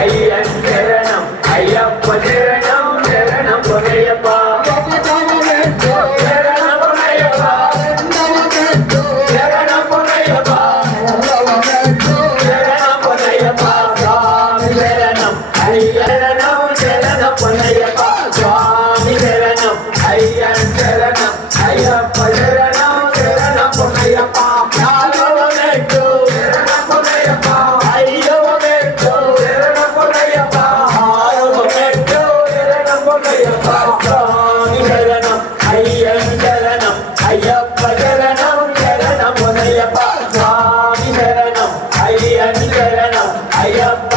అయ్యన్ శరణం అయ్యప్ప శరణం శరణం పొనయ్యప్ప స్వామి శరణం అయ్యన్ శరణం అయ్యప్ప శరణం శరణం పొనయ్యప్ప నాలుగవ మెట్టు శరణం పొనయ్యప్ప ఐదవ మెట్టు శరణం పొనయ్యప్ప ఆరవ మెట్టు శరణం పొనయ్యప్ప స్వామి శరణం అయ్యన్ శరణం అయ్యప్ప శరణం శరణం పొనయ్యప్ప స్వామి శరణం అయ్యన్ శరణం అయ్యప్ప